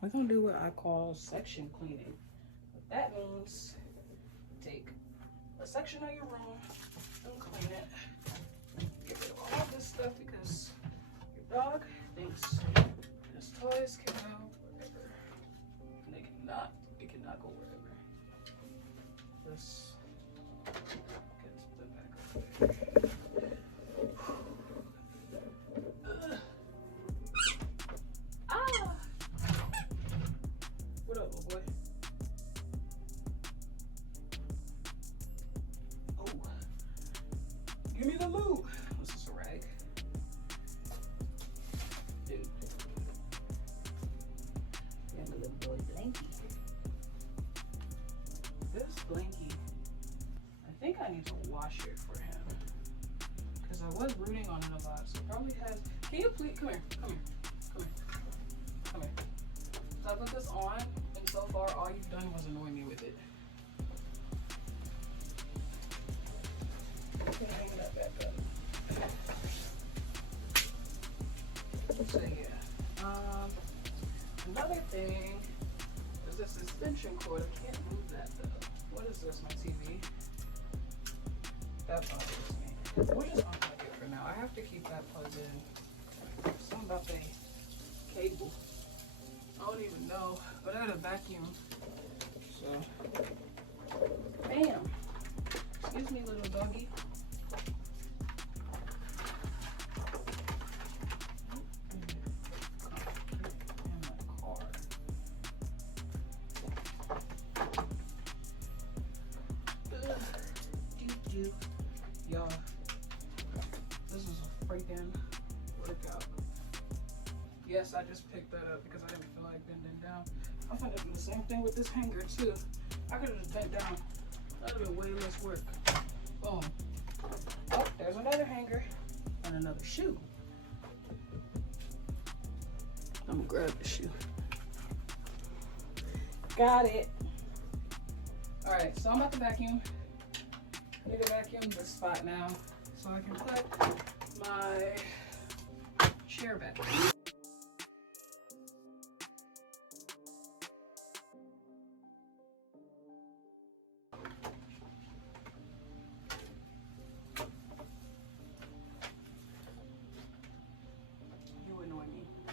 we're gonna do what I call section cleaning. What that means, take a section of your room and clean it. Get rid of all this stuff because your dog thinks his toys can go wherever. And they cannot. It cannot go wherever. Let's get them back over there. What up, little boy? Oh, give me the loot. This is a rag. Dude. And the little boy blankie. This blankie, I think I need to wash it for him. Because I was rooting on it a lot, so it probably has. Can you please come here? Come here. Come here. Come here. So I put this on, and so far all you've done was annoy me with it. Okay, hang that back up. So yeah. Another thing is this extension cord. I can't move that though. What is this? My TV? That bothers me. We'll just unplug it for now. I have to keep that plugged in. Something about the cable. I don't even know, but I had a vacuum. So, bam. Excuse me, little doggy. And my car. Y'all, this is a freaking workout. Yes, I just picked that up because I didn't feel like bending down. I'm gonna do the same thing with this hanger too. I could have just bent down. That would have been way less work. Boom. Oh, there's another hanger and another shoe. I'm gonna grab the shoe. Got it. All right, so I'm about to vacuum. I need to vacuum this spot now so I can put my chair back.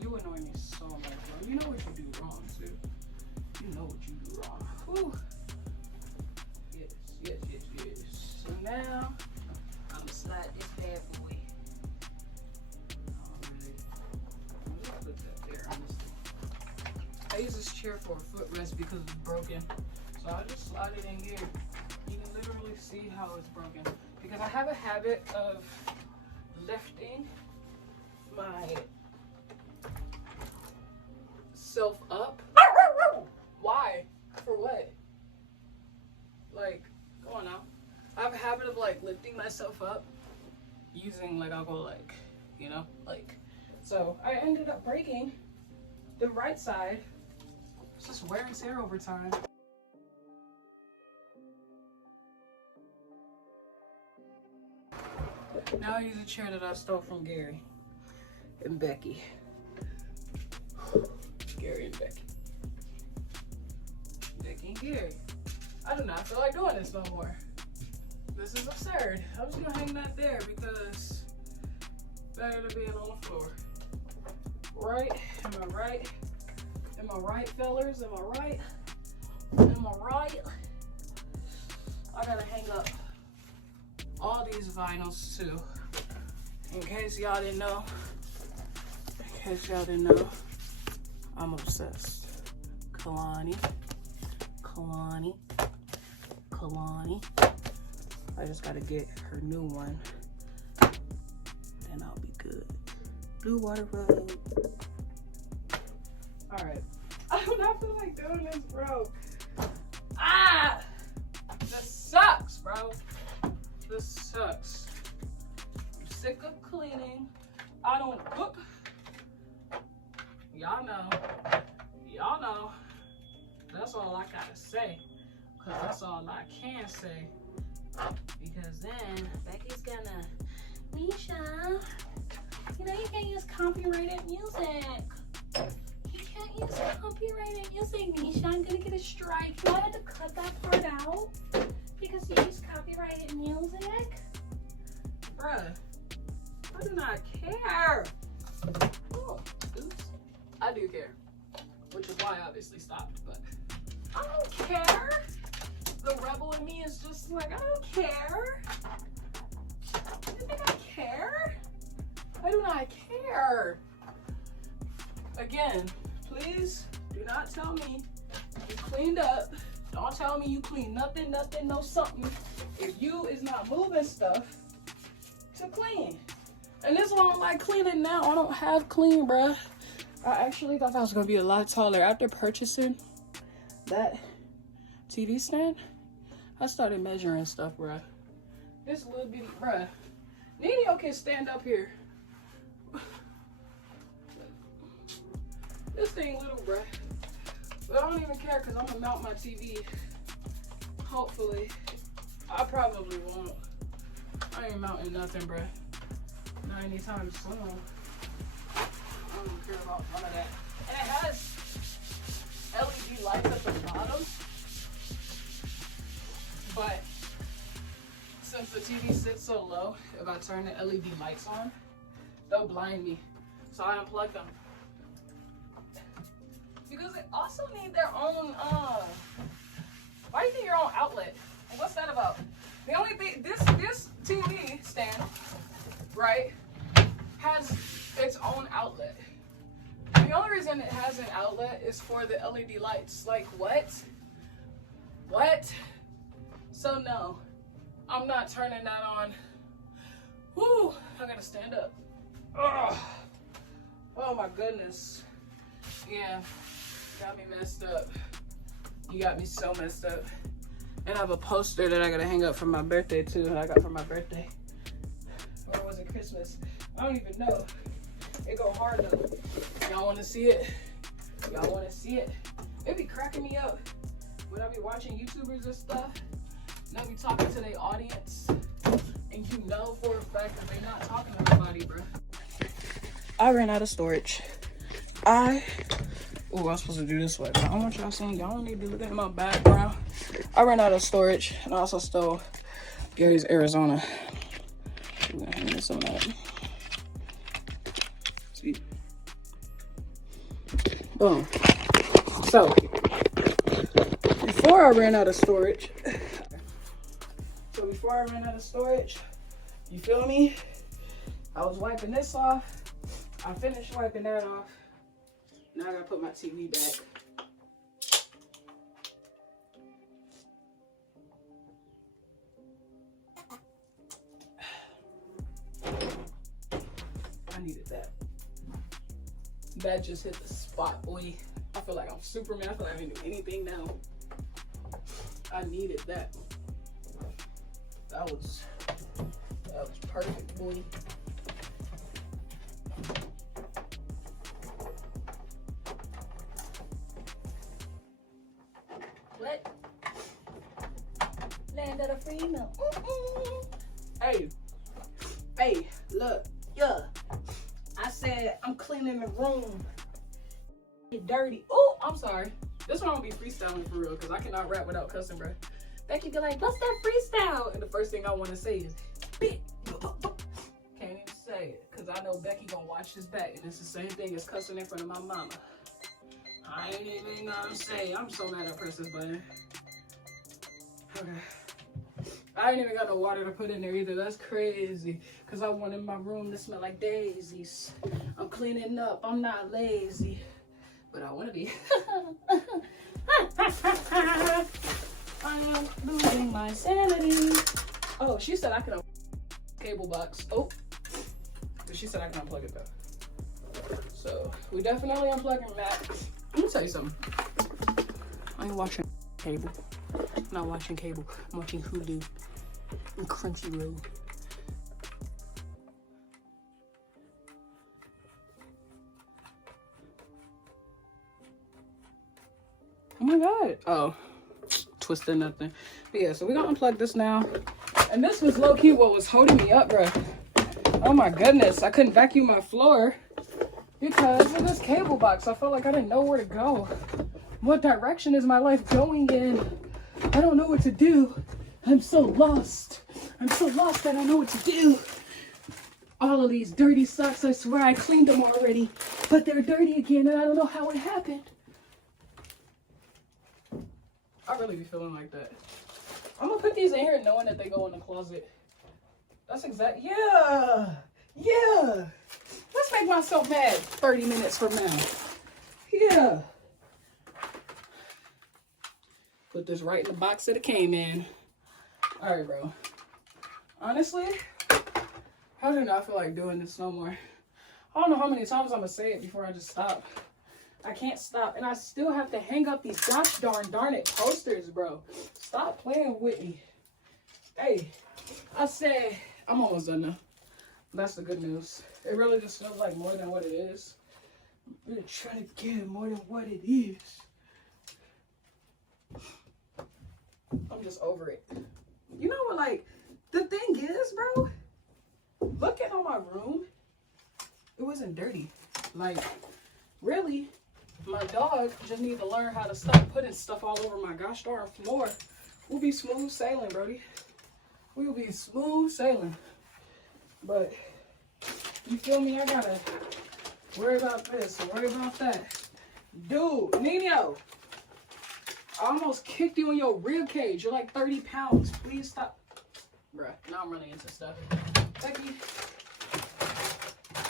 You annoy me so much, bro. You know what you do wrong, too. You know what you do wrong. Whew. Yes. So now, I'm gonna slide this bad boy. Alright. I'm gonna put that there, honestly. I use this chair for a footrest because it's broken. So I'll just slide it in here. You can literally see how it's broken. Because I have a habit of lifting my self up. Why? For what? Like, come on now. I have a habit of like lifting myself up using like, I'll go like, you know, like, so I ended up breaking the right side. It's just wear and tear over time. Now I use a chair that I stole from Gary and Becky. Gary and Becky. Becky and Gary. I do not feel like doing this no more. This is absurd. I'm just gonna hang that there because better than being on the floor. Right? Am I right? Am I right, fellas? Am I right? Am I right? I gotta hang up all these vinyls too. In case y'all didn't know. I'm obsessed. Kalani. I just gotta get her new one. Then I'll be good. Blue Water Road. Alright. I do not feel like doing this, bro. Ah! This sucks, bro. This sucks. I'm sick of cleaning. I don't cook. Y'all know. That's all I gotta say. Cause that's all I can say. Because then Becky's gonna, Misha, you know you can't use copyrighted music. You can't use copyrighted music, Nisha. I'm gonna get a strike. You wanted to cut that part out because you use copyrighted music? Bruh, I do not care. Oh, oops. I do care, which is why I obviously stopped, but I don't care. The rebel in me is just like, I don't care. You think I care? I do not care. Again, please do not tell me you cleaned up. Don't tell me you clean nothing, no something. If you is not moving stuff to clean. And this one I don't like cleaning now. I don't have clean, bruh. I actually thought that was gonna be a lot taller. After purchasing that TV stand, I started measuring stuff, bruh. This little bitty, bruh. Nino can stand up here. This thing little, bruh. But I don't even care because I'm gonna mount my TV. Hopefully. I probably won't. I ain't mounting nothing, bruh. Not anytime soon. I don't care about none of that. And it has LED lights at the bottom. But since the TV sits so low, if I turn the LED lights on, they'll blind me. So I unplug them. Because they also need their own, why do you need your own outlet? And what's that about? The only thing, this TV stand, right, has its own outlet. The only reason it has an outlet is for the LED lights. Like, what? What? So no, I'm not turning that on. Whoo, I gotta stand up. Ugh. Oh my goodness. Yeah, got me messed up. You got me so messed up. And I have a poster that I gotta hang up for my birthday too, that I got for my birthday. Or was it Christmas? I don't even know. It go hard though. Y'all wanna see it? Y'all wanna see it? It be cracking me up when I be watching YouTubers and stuff. And I be talking to their audience. And you know for a fact that they not talking to nobody, bro. I ran out of storage. I was supposed to do this way, but I don't want y'all seeing. Y'all don't need to be looking at my background. I ran out of storage, and I also stole Gary's Arizona. We're gonna hang this on up. See? Boom. So, before I ran out of storage, you feel me? I was wiping this off. I finished wiping that off. Now I gotta put my TV back. I needed that. That just hit the spot, boy. I feel like I'm Superman. I feel like I can do anything now. I needed that. That was perfect, boy. What? Land of the free milk. Hey, look, yeah. I said I'm cleaning the room. Get dirty. Oh, I'm sorry. This one will be freestyling for real because I cannot rap without cussing, bro. Becky be like, what's that freestyle? And the first thing I want to say is, bitch. Can't even say it because I know Becky gonna watch this back, and it's the same thing as cussing in front of my mama. I ain't even gonna say. I'm so mad I pressed this button. Okay. I ain't even got no water to put in there either. That's crazy. Because I wanted my room to smell like daisies. I'm cleaning up. I'm not lazy. But I want to be. I'm losing my sanity. Oh, she said I can cable box. Oh. But she said I can unplug it though. So, we definitely unplugging that. Let me tell you something. I ain't watching cable. I'm not watching cable. I'm watching Hulu and Crunchyroll. Oh my god. Oh, twisted nothing. But yeah, so we're gonna unplug this now. And this was low-key what was holding me up, bro. Oh my goodness. I couldn't vacuum my floor because of this cable box. I felt like I didn't know where to go. What direction is my life going in? I don't know what to do. I'm so lost. I'm so lost I don't know what to do. All of these dirty socks, I swear I cleaned them already, but they're dirty again and I don't know how it happened. I really be feeling like that. I'm gonna put these in here knowing that they go in the closet. That's exact. Yeah. Yeah. Let's make myself mad 30 minutes from now. Yeah. Put this right in the box that it came in. All right, bro. Honestly, I do not feel like doing this no more. I don't know how many times I'm gonna say it before I just stop. I can't stop, and I still have to hang up these gosh darn it posters, bro. Stop playing with me. Hey, I said I'm almost done now. That's the good news. It really just feels like more than what it is. I'm really trying to get more than what it is. I'm just over it. You know what, like, the thing is, bro, looking on my room, it wasn't dirty. Like, really, my dog just need to learn how to stop putting stuff all over my gosh darn floor. We'll be smooth sailing, Brody. We will be smooth sailing. But, you feel me? I gotta worry about this and worry about that. Dude, Nino, I almost kicked you in your rib cage. You're like 30 pounds. Please stop. Bruh, now I'm running into stuff. Becky,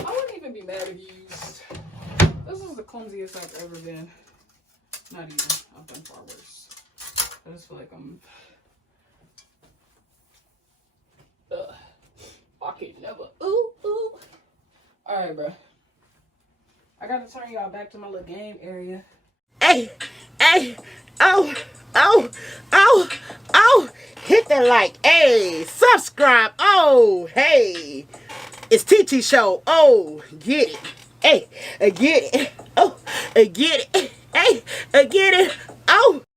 I wouldn't even be mad if you used... This is the clumsiest I've ever been. Not even. I've done far worse. I just feel like I'm... I can never... Ooh, ooh. Alright, bro. I gotta turn y'all back to my little game area. Hey, hey, oh, oh, oh, oh, hit that like, hey, subscribe, oh, hey, it's TT Show, oh, get it, hey, get it, oh, get it, hey, get it, oh.